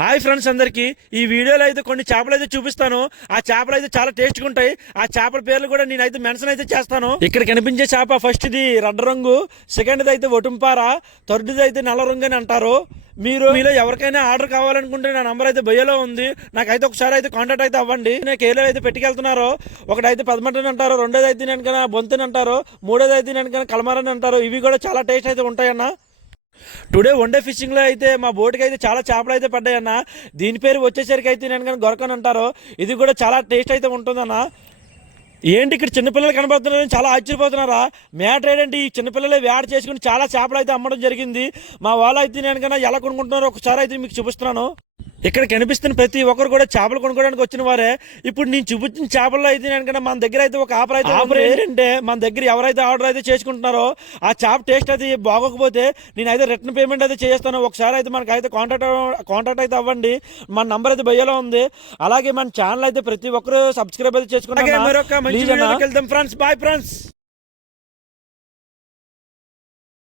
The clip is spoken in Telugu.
హాయ్ ఫ్రెండ్స్ అందరికి. ఈ వీడియోలో అయితే కొన్ని చేపలు అయితే చూపిస్తాను. ఆ చేపలు అయితే చాలా టేస్ట్గా ఉంటాయి. ఆ చేపల పేర్లు కూడా నేనైతే మెన్షన్ అయితే చేస్తాను. ఇక్కడ కనిపించే చేప ఫస్ట్ ఇది రెడ్ రంగు సెకండ్ అయితే ఒటుంపార థర్డ్ది అయితే నల్ల రంగు అని అంటారు. మీరు మీలో ఎవరికైనా ఆర్డర్ కావాలనుకుంటే నా నంబర్ అయితే బయ్యలో ఉంది. నాకైతే ఒకసారి అయితే కాంటాక్ట్ అయితే అవ్వండి. నేను కేలో అయితే పెట్టుకెళ్తున్నారో. ఒకటైతే పదమటన్ అంటారు రెండోది అయితే నేను కన్నా బొంతని అంటారు మూడోది అయితే నేను కన్నా కలమారని అంటారు. ఇవి కూడా చాలా టేస్ట్ అయితే ఉంటాయన్న. టుడే వన్ డే ఫిషింగ్లో అయితే మా బోట్కి అయితే చాలా చేపలు అయితే పడ్డాయన్న దీని పేరు వచ్చేసరికి అయితే నేను కానీ గొరకని అంటారు. ఇది కూడా చాలా టేస్ట్ అయితే ఉంటుందన్న ఏంటి ఇక్కడ చిన్నపిల్లలు కనబడుతున్నారని చాలా ఆశ్చర్యపోతున్నారా? మ్యాటర్ ఏంటంటే ఈ చిన్నపిల్లలే వేట చేసుకుని చాలా చేపలు అయితే అమ్మడం జరిగింది. మా వాళ్ళు అయితే నేను కన్నా ఎలా కొనుక్కుంటున్నారో ఒకసారి అయితే మీకు చూపిస్తున్నాను. ఇక్కడ కనిపిస్తున్న ప్రతి ఒక్కరు కూడా చేపలు కొనుక్కోవడానికి వచ్చిన వారే. ఇప్పుడు నేను చూపించిన చేపల్లో అయితే నేను కన్నా మన దగ్గర అయితే ఒక ఆఫర్ అయితే ఆఫర్ ఏంటంటే మన దగ్గర ఎవరైతే ఆర్డర్ అయితే చేసుకుంటున్నారో ఆ చేప టేస్ట్ అయితే బాగోకపోతే నేనైతే రిటర్న్ పేమెంట్ అయితే చేస్తాను. ఒకసారి అయితే మనకి అయితే కాంటాక్ట్ కాంటాక్ట్ అయితే అవ్వండి. మన నంబర్ అయితే బయ్యలో ఉంది. అలాగే మన ఛానల్ అయితే ప్రతి ఒక్కరు సబ్స్క్రైబ్ అయితే చేసుకుంటారు ఫ్రెండ్స్. Bye friends.